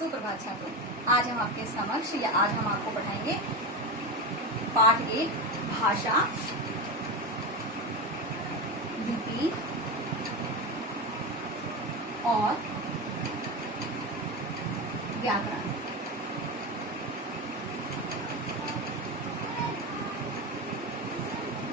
सुप्रभात छात्रों, आज हम आपके समक्ष या आज हम आपको पढ़ाएंगे पाठ 1 भाषा, लिपि और व्याकरण।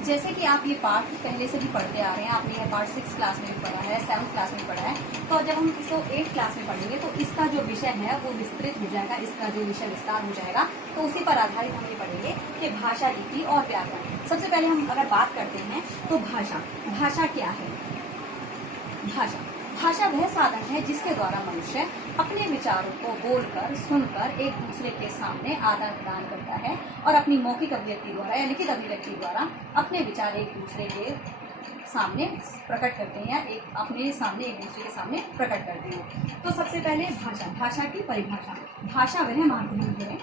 जैसे कि आप ये पाठ पहले से भी पढ़ते आ रहे हैं, आपने यह पाठ 6 क्लास में भी पढ़ा है, 7th क्लास में पढ़ा है, तो जब हम इसको 8th क्लास में पढ़ेंगे तो इसका जो विषय है वो विस्तृत हो जाएगा, इसका जो विषय विस्तार हो जाएगा। तो उसी पर आधारित हम ये पढ़ेंगे कि भाषा, लिपि और व्याकरण। सबसे पहले हम अगर बात करते हैं तो भाषा क्या है? भाषा वह साधन है जिसके द्वारा मनुष्य अपने विचारों को बोलकर, सुनकर एक दूसरे के सामने आदान प्रदान करता है और अपनी मौखिक अभिव्यक्ति द्वारा या लिखित अभिव्यक्ति द्वारा अपने विचार एक दूसरे के सामने प्रकट करते हैं या अपने सामने एक दूसरे के सामने प्रकट करते हैं। तो सबसे पहले भाषा की परिभाषा। भाषा वह माध्यम है,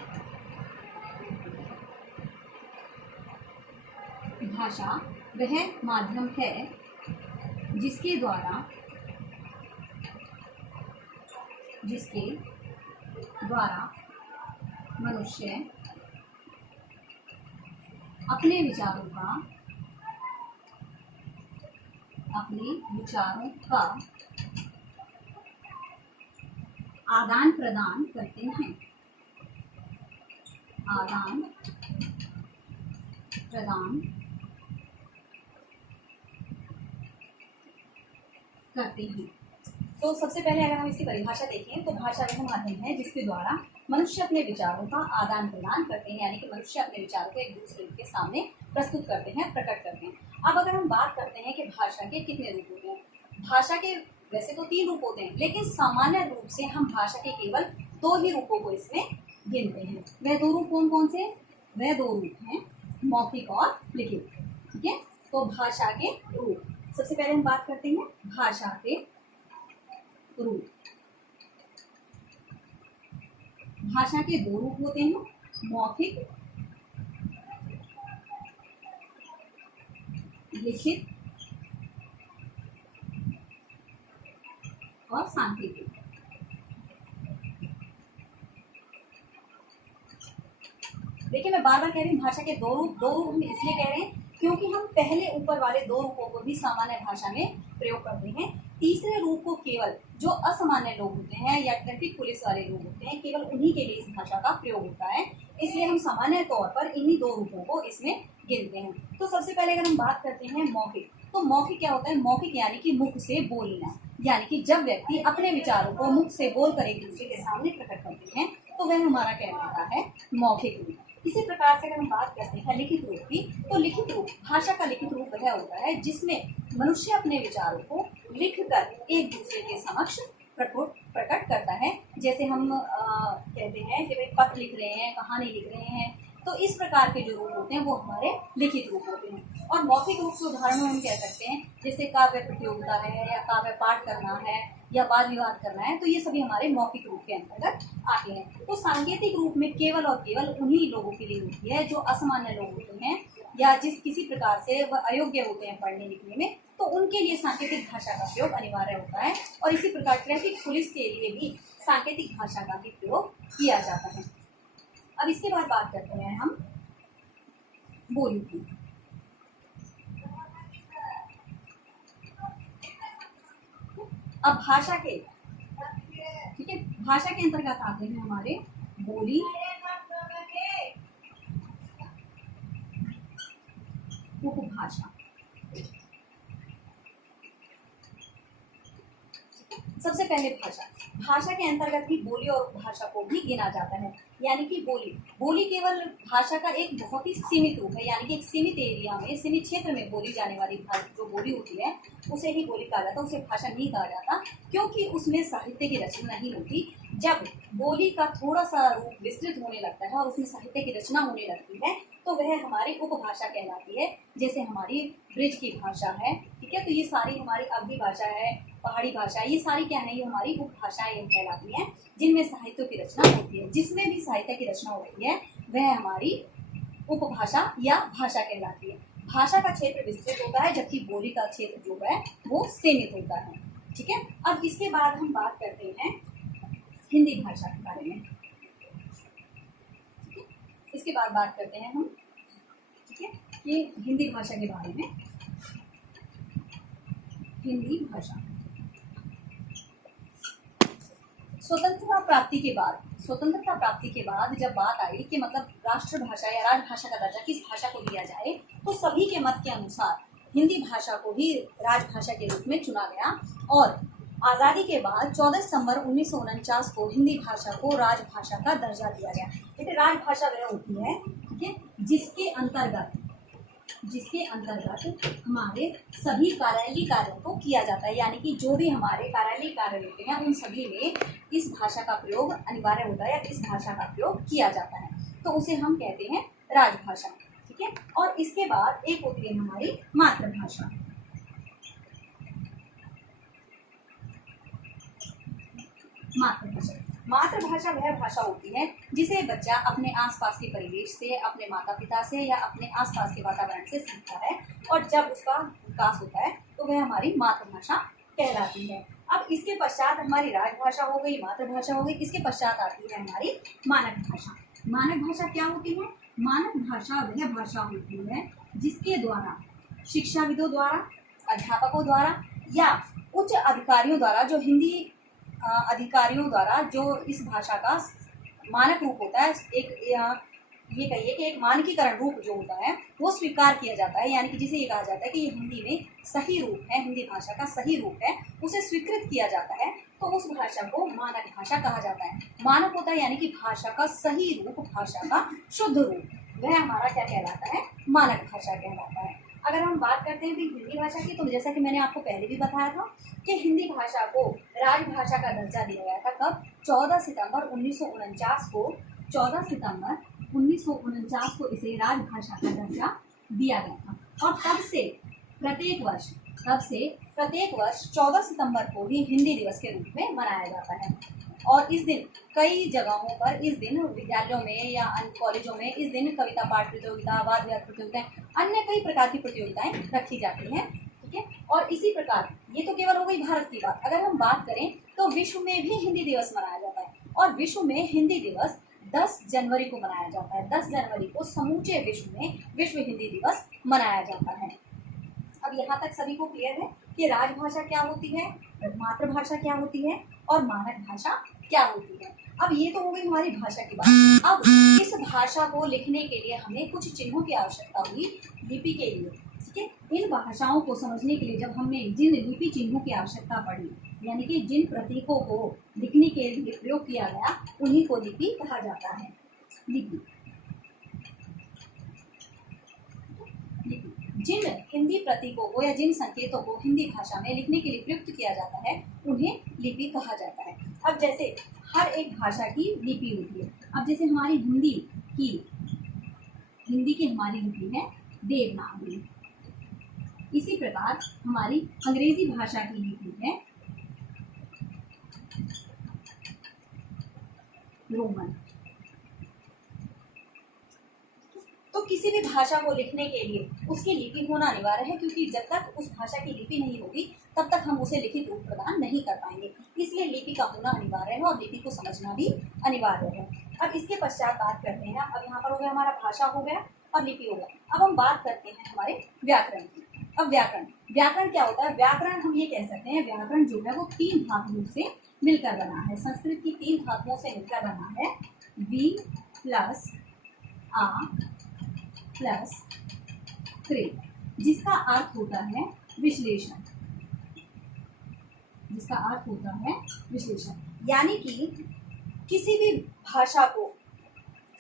भाषा वह माध्यम है जिसके द्वारा मनुष्य अपने विचारों का आदान प्रदान करते हैं। तो सबसे पहले अगर हम इसकी परिभाषा देखें तो भाषा वह माध्यम है जिसके द्वारा मनुष्य अपने विचारों का आदान प्रदान करते हैं, यानी कि मनुष्य अपने विचारों को एक दूसरे के सामने प्रस्तुत करते हैं, प्रकट करते हैं। अब अगर हम बात करते हैं कि भाषा के कितने रूप होते हैं, भाषा के वैसे तो 3 रूप होते हैं, लेकिन सामान्य रूप से हम भाषा के केवल 2 ही रूपों को इसमें गिनते हैं। वह 2 रूप कौन कौन से? वह 2 रूप हैं मौखिक और लिखित। ठीक है, तो भाषा के रूप, सबसे पहले हम बात करते हैं भाषा के रूप। भाषा के 2 रूप होते हैं, मौखिक, लिखित और सांकेतिक। देखिए, मैं बार बार कह रही हूँ भाषा के 2 रूप हम इसलिए कह रहे हैं क्योंकि हम पहले ऊपर वाले 2 रूपों को भी सामान्य भाषा में प्रयोग करते हैं। तीसरे रूप को केवल जो असामान्य लोग होते हैं या ट्रैफिक पुलिस वाले लोग होते हैं, केवल उन्हीं के लिए इस भाषा का प्रयोग होता है, इसलिए हम सामान्य तौर पर इन्हीं 2 रूपों को इसमें गिनते हैं। तो सबसे पहले अगर हम बात करते हैं मौखिक, तो मौखिक क्या होता है? मौखिक यानी कि मुख से बोलना, यानी कि जब व्यक्ति अपने विचारों को मुख से बोलकर एक दूसरे के सामने प्रकट करते हैं तो वह हमारा कहलाता है मौखिक रूप। इसी प्रकार से अगर हम बात करते हैं लिखित रूप की, तो लिखित रूप, भाषा का लिखित रूप वह होता है जिसमें मनुष्य अपने विचारों को लिखकर एक दूसरे के समक्ष प्रकट करता है। जैसे हम कहते हैं कि भाई पत्र लिख रहे हैं, कहानी लिख रहे हैं, तो इस प्रकार के जो रूप होते हैं वो हमारे लिखित रूप होते हैं। और मौखिक रूप के उदाहरण में हम कह सकते हैं जैसे काव्य प्रतियोगिता है या काव्य पाठ करना है या वाद विवाद करना है, तो ये सभी हमारे मौखिक रूप के अंतर्गत आते हैं। तो सांकेतिक रूप में केवल और केवल उन्हीं लोगों के लिए होती है जो असामान्य लोग होते हैं या किसी प्रकार से वह अयोग्य होते हैं पढ़ने लिखने में, तो उनके लिए सांकेतिक भाषा का प्रयोग अनिवार्य होता है। और इसी प्रकार ट्रैफिक पुलिस के लिए भी सांकेतिक भाषा का भी प्रयोग किया जाता है। अब इसके बाद बात करते हैं हम बोली की। अब भाषा के, ठीक है, भाषा के अंतर्गत आते हैं हमारे बोली, उपभाषा। सबसे पहले भाषा के अंतर्गत ही बोली और उपभाषा को भी गिना जाता है। यानी कि बोली केवल भाषा का एक बहुत ही सीमित रूप है, यानी कि एक सीमित एरिया में, सीमित क्षेत्र में बोली जाने वाली जो बोली होती है उसे ही बोली कहा जाता है, उसे भाषा नहीं कहा जाता, क्योंकि उसमें साहित्य की रचना नहीं होती। जब बोली का थोड़ा सा रूप विस्तृत होने लगता है और उसमें साहित्य की रचना होने लगती है तो वह हमारी उपभाषा कहलाती है। जैसे हमारी ब्रिज की भाषा है, ठीक है, तो ये सारी हमारी अवधी भाषा है, पहाड़ी भाषा, ये सारी क्या है? ये हमारी उपभाषाएं कहलाती हैं जिनमें साहित्य की रचना होती है। जिसमें भी साहित्य की रचना होती है वह हमारी उपभाषा या भाषा कहलाती है। भाषा का क्षेत्र विस्तृत होता है जबकि बोली का क्षेत्र जो है वो सीमित होता है। ठीक है, अब इसके बाद हम बात करते हैं हिंदी भाषा के बारे में। ठीक है, इसके बाद बात करते हैं हम, ठीक है, ये हिंदी भाषा के बारे में। हिंदी भाषा स्वतंत्रता प्राप्ति के बाद जब बात आई कि मतलब राष्ट्रभाषा या राजभाषा का दर्जा किस भाषा को दिया जाए, तो सभी के मत के अनुसार हिंदी भाषा को ही राजभाषा के रूप में चुना गया और आज़ादी के बाद 14 सितंबर 1949 को हिंदी भाषा को राजभाषा का दर्जा दिया गया। देखिए, राजभाषा वह होती है, ठीक है, जिसके अंतर्गत हमारे सभी कार्यालयीय कार्यों को किया जाता है, यानी कि जो भी हमारे कार्यालयीय कार्य होते हैं उन सभी में इस भाषा का प्रयोग अनिवार्य होता है या इस भाषा का प्रयोग किया जाता है, तो उसे हम कहते हैं राजभाषा। ठीक है, और इसके बाद एक होती है हमारी मातृभाषा। मातृभाषा वह भाषा होती है जिसे बच्चा अपने आसपास के परिवेश से, अपने माता पिता से या अपने आसपास के वातावरण से सीखता है, और जब उसका विकास होता है तो वह हमारी मातृभाषा कहलाती है। अब इसके पश्चात हमारी राजभाषा हो गई, मातृभाषा हो गई, इसके पश्चात आती है हमारी मानक भाषा। मानक भाषा क्या होती है? मानक भाषा वह भाषा होती है जिसके द्वारा शिक्षाविदों द्वारा, अध्यापकों द्वारा या उच्च अधिकारियों द्वारा, जो हिंदी अधिकारियों द्वारा जो इस भाषा का मानक रूप होता है, ये कहिए कि एक मानकीकरण रूप जो होता है वो स्वीकार किया जाता है, यानी कि जिसे ये कहा जाता है कि ये हिंदी में सही रूप है, हिंदी भाषा का सही रूप है, उसे स्वीकृत किया जाता है, तो उस भाषा को मानक भाषा कहा जाता है। मानक होता है यानी कि भाषा का सही रूप, भाषा का शुद्ध रूप, वह हमारा क्या कहलाता है? मानक भाषा कहलाता है। अगर हम बात करते हैं हिंदी भाषा की, तो जैसा कि मैंने आपको पहले भी बताया था कि हिंदी भाषा को राजभाषा का दर्जा दिया गया था। कब? 14 सितंबर 1949 को। 14 सितंबर 1949 को इसे राजभाषा का दर्जा दिया गया था, और तब से प्रत्येक वर्ष 14 सितंबर को ही हिंदी दिवस के रूप में मनाया जाता है। और इस दिन कई जगहों पर, इस दिन विद्यालयों में या अन्य कॉलेजों में इस दिन कविता पाठ प्रतियोगिता, वाद विवाद प्रतियोगिताएं, अन्य कई प्रकार की प्रतियोगिताएं रखी जाती हैं। ठीक है, और इसी प्रकार ये तो केवल हो गई भारत की बात। अगर हम बात करें तो विश्व में भी हिंदी दिवस मनाया जाता है, और विश्व में हिंदी दिवस 10 जनवरी को मनाया जाता है। 10 जनवरी को समूचे विश्व में विश्व हिंदी दिवस मनाया जाता है। अब यहाँ तक सभी को क्लियर है कि राजभाषा क्या होती है, मातृभाषा क्या होती है और मानक भाषा क्या होती है। अब ये तो हो गई हमारी भाषा की बात। अब इस भाषा को लिखने के लिए हमें कुछ चिन्हों की आवश्यकता हुई लिपि के लिए। ठीक है, इन भाषाओं को समझने के लिए जब हमने जिन लिपि चिन्हों की आवश्यकता पड़ी, यानी कि जिन प्रतीकों को लिखने के लिए प्रयोग किया गया, उन्हीं को लिपि कहा जाता है। लिपि जिन हिंदी प्रतीकों को या जिन संकेतों को हिंदी भाषा में लिखने के लिए प्रयुक्त किया जाता है, उन्हें लिपि कहा जाता है। अब जैसे हर एक भाषा की लिपि होती है। अब जैसे हमारी हिंदी की हमारी लिपि है देवनागरी। इसी प्रकार हमारी अंग्रेजी भाषा की लिपि है रोमन। तो किसी भी भाषा को लिखने के लिए उसकी लिपि होना अनिवार्य है, क्योंकि जब तक उस भाषा की लिपि नहीं होगी तब तक हम उसे लिखित रूप प्रदान नहीं कर पाएंगे। इसलिए लिपि का होना अनिवार्य है और लिपि को समझना भी अनिवार्य है। अब इसके पश्चात बात करते हैं, अब यहाँ पर हो गया हमारा भाषा हो गया और लिपि हो गया। अब हम बात करते हैं हमारे व्याकरण की। अब व्याकरण क्या होता है? व्याकरण हम ये कह सकते हैं, व्याकरण जो है वो 3 धातुओं से मिलकर बना है। संस्कृत की 3 धातुओं से मिलकर बना है। वी प्लस आ प्लस क्रे, जिसका अर्थ होता है विश्लेषण। यानी कि किसी भी भाषा को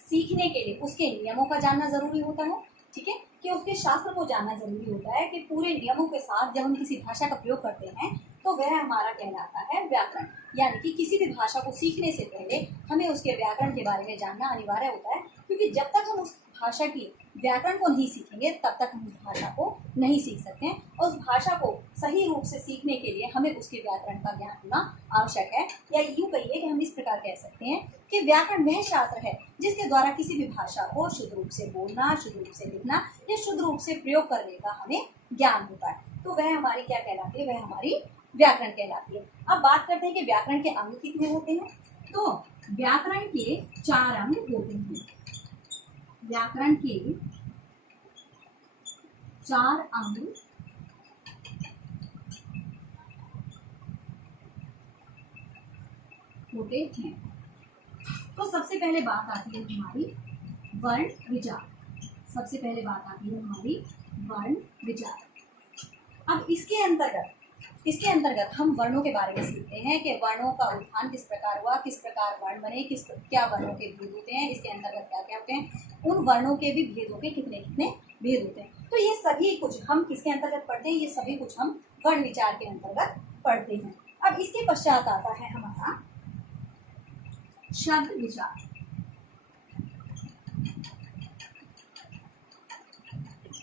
सीखने के लिए उसके नियमों का जानना जरूरी होता है। ठीक है, कि उसके शास्त्र को जानना जरूरी होता है, कि पूरे नियमों के साथ जब हम किसी भाषा का प्रयोग करते हैं तो वह हमारा कहलाता है व्याकरण। यानी कि किसी भी भाषा को सीखने से पहले हमें उसके व्याकरण के बारे में जानना अनिवार्य होता है, क्योंकि जब तक हम उस भाषा की व्याकरण को नहीं सीखेंगे तब तक हम उस भाषा को नहीं सीख सकते हैं। और उस भाषा को सही रूप से सीखने के लिए हमें उसके व्याकरण का ज्ञान होना आवश्यक है। या यूँ कहिए कि हम इस प्रकार कह सकते हैं कि व्याकरण वह शास्त्र है जिसके द्वारा किसी भी भाषा को शुद्ध रूप से बोलना, शुद्ध रूप से लिखना या शुद्ध रूप से प्रयोग करने का हमें ज्ञान होता है। तो वह हमारी क्या कहलाती है? वह हमारी व्याकरण कहलाती है। अब बात करते हैं कि व्याकरण के अंग कितने होते हैं। तो व्याकरण के 4 अंग होते हैं। व्याकरण के 4 अंग होते हैं। तो सबसे पहले बात आती है हमारी वर्ण विचार। सबसे पहले बात आती है हमारी वर्ण विचार। अब इसके अंतर्गत हम वर्णों के बारे में सीखते हैं कि वर्णों का उत्थान किस प्रकार हुआ, किस प्रकार वर्ण बने, क्या वर्णों के भेद होते हैं, इसके अंतर्गत क्या क्या होते हैं, उन वर्णों के भी भेदों के कितने कितने भेद होते हैं। तो ये सभी कुछ हम किसके अंतर्गत पढ़ते हैं, ये सभी कुछ हम वर्ण विचार के अंतर्गत पढ़ते हैं। अब इसके पश्चात आता है हमारा शब्द विचार।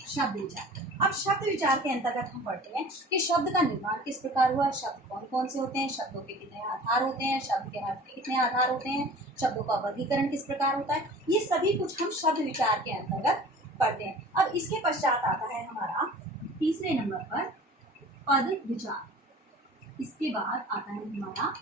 शब्द विचार। अब शब्द विचार के अंतर्गत हम पढ़ते हैं कि शब्द का निर्माण किस प्रकार हुआ, शब्द कौन कौन से होते हैं, शब्दों के कितने आधार होते हैं, शब्द के अर्थ के कितने आधार होते हैं, शब्दों का वर्गीकरण किस प्रकार होता है, ये सभी कुछ हम शब्द विचार के अंतर्गत पढ़ते हैं। अब इसके पश्चात आता है हमारा तीसरे नंबर पर पद विचार। इसके बाद आता है हमारा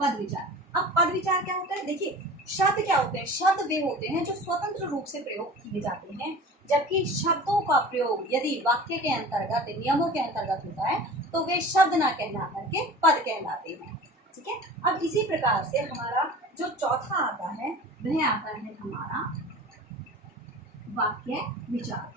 पद विचार। अब पद विचार क्या होता है, देखिए शब्द क्या होते हैं, शब्द वे होते हैं जो स्वतंत्र रूप से प्रयोग किए जाते हैं, जबकि शब्दों का प्रयोग यदि वाक्य के अंतर्गत नियमों के अंतर्गत होता है तो वे शब्द ना कहला करके पद कहलाते हैं। ठीक है। अब इसी प्रकार से हमारा जो चौथा आता है वह आता है हमारा वाक्य विचार।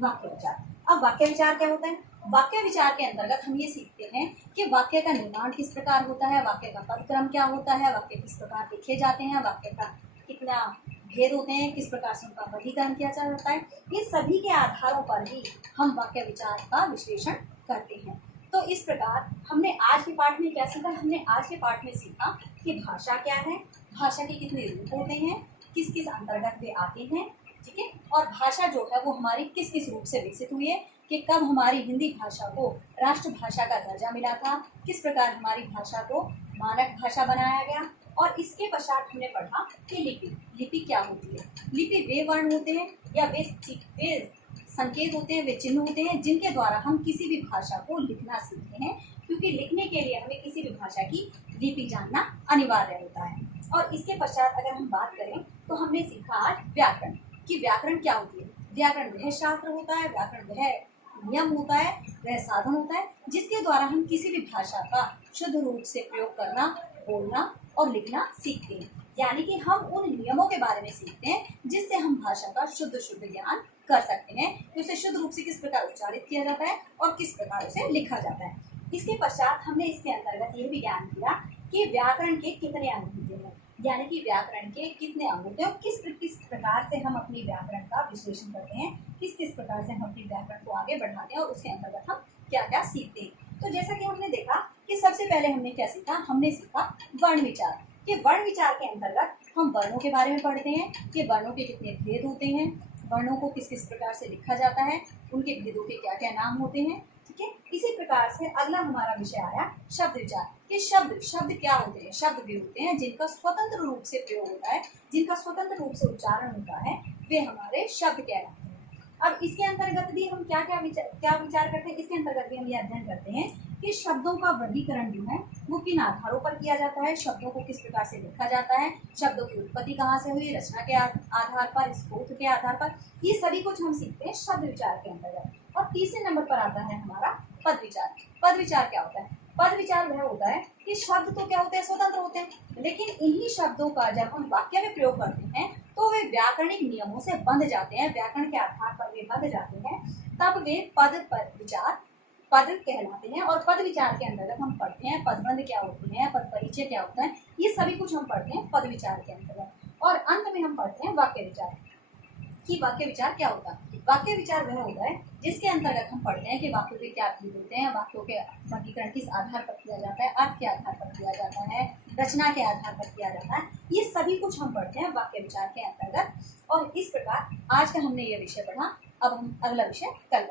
वाक्य विचार। अब वाक्य विचार क्या होता है, वाक्य विचार के अंतर्गत हम ये सीखते हैं कि वाक्य का निर्माण किस प्रकार होता है, वाक्य का पद क्रम क्या होता है, वाक्य किस प्रकार लिखे जाते हैं, वाक्य का कितना भेद होते हैं, किस प्रकार से उनका वर्गीकरण किया जाता है, ये सभी के आधारों पर ही हम वाक्य विचार का विश्लेषण करते हैं। तो इस प्रकार हमने आज के पाठ में क्या सीखा, हमने आज के पाठ में सीखा कि भाषा क्या है, भाषा के कितने रूप होते हैं, किस किस अंतर्गत वे आते हैं। ठीक है। और भाषा जो है वो हमारी किस किस रूप से विकसित हुई है, कि कब हमारी हिंदी भाषा को राष्ट्रभाषा का दर्जा मिला था, किस प्रकार हमारी भाषा को मानक भाषा बनाया गया। और इसके पश्चात हमने पढ़ा कि लिपि क्या होती है। लिपि वे वर्ण होते हैं या वे संकेत होते हैं, वे चिन्ह होते हैं जिनके द्वारा हम किसी भी भाषा को लिखना सीखते हैं, क्योंकि लिखने के लिए हमें किसी भी भाषा की लिपि जानना अनिवार्य होता है। और इसके पश्चात अगर हम बात करें तो हमने सीखा आज व्याकरण, कि व्याकरण क्या होती है। व्याकरण वह शास्त्र होता है, व्याकरण वह नियम होता है, वह साधन होता है जिसके द्वारा हम किसी भी भाषा का शुद्ध रूप से प्रयोग करना, बोलना और लिखना सीखते हैं। यानी कि हम उन नियमों के बारे में सीखते हैं जिससे हम भाषा का शुद्ध ज्ञान कर सकते हैं, कि उसे शुद्ध रूप से किस प्रकार उच्चारित किया जाता है और किस प्रकार उसे लिखा जाता है। इसके पश्चात हमने इसके अंतर्गत यह भी ज्ञान किया कि व्याकरण के कितने अंग होते हैं, यानी कि व्याकरण के कितने अंग होते हैं और किस प्रकार से हम अपनी व्याकरण का विश्लेषण करते हैं, किस प्रकार से हम अपनी व्याकरण को आगे बढ़ाते हैं और उसके अंतर्गत हम क्या क्या सीखते हैं। तो जैसा कि हमने देखा कि सबसे पहले हमने क्या सीखा, हमने सीखा वर्ण विचार। कि वर्ण विचार के अंतर्गत हम वर्णों के बारे में पढ़ते हैं कि वर्णों के कितने भेद होते हैं, वर्णों को किस किस प्रकार से लिखा जाता है, उनके भेदों के क्या क्या नाम होते हैं। ठीक है। इसी प्रकार से अगला हमारा विषय आया शब्द विचार, कि शब्द क्या होते हैं। शब्द वे होते हैं जिनका स्वतंत्र रूप से प्रयोग होता है, जिनका स्वतंत्र रूप से उच्चारण होता है, वे हमारे शब्द कहलाते हैं। अब इसके अंतर्गत भी हम क्या विचार करते हैं, इसके अंतर्गत भी हम ये अध्ययन करते हैं कि शब्दों का वर्गीकरण जो है वो किन आधारों पर किया जाता है, शब्दों को किस प्रकार से लिखा जाता है, शब्दों की उत्पत्ति कहाँ से हुई, रचना के आधार पर, स्रोत के आधार पर, ये सभी कुछ हम सीखते हैं शब्द विचार के अंतर्गत। और तीसरे नंबर पर आता है हमारा पद विचार। पद विचार क्या होता है, पद विचार वह होता है कि शब्द तो क्या होते हैं, स्वतंत्र होते हैं, लेकिन इन्हीं शब्दों का जब हम वाक्य में प्रयोग करते हैं तो वे व्याकरणिक नियमों से बंध जाते हैं, व्याकरण के आधार पर वे बंध जाते हैं, तब वे पद कहलाते हैं। और पद विचार के अंतर्गत हम पढ़ते हैं पदबंध क्या होते हैं, पद परिचय क्या होता है, ये सभी कुछ हम पढ़ते हैं पद विचार के अंतर्गत। और अंत में हम पढ़ते हैं वाक्य विचार, कि वाक्य विचार क्या होता है। वाक्य विचार वह होता है जिसके अंतर्गत हम पढ़ते हैं कि वाक्यों के क्या भेद होते हैं, वाक्यों के वर्गीकरण किस आधार पर किया जाता है, अर्थ के आधार पर किया जाता है, रचना के आधार पर किया जाता है, ये सभी कुछ हम पढ़ते हैं वाक्य विचार के अंतर्गत। और इस प्रकार आज का हमने ये विषय पढ़ा। अब हम अगला विषय कल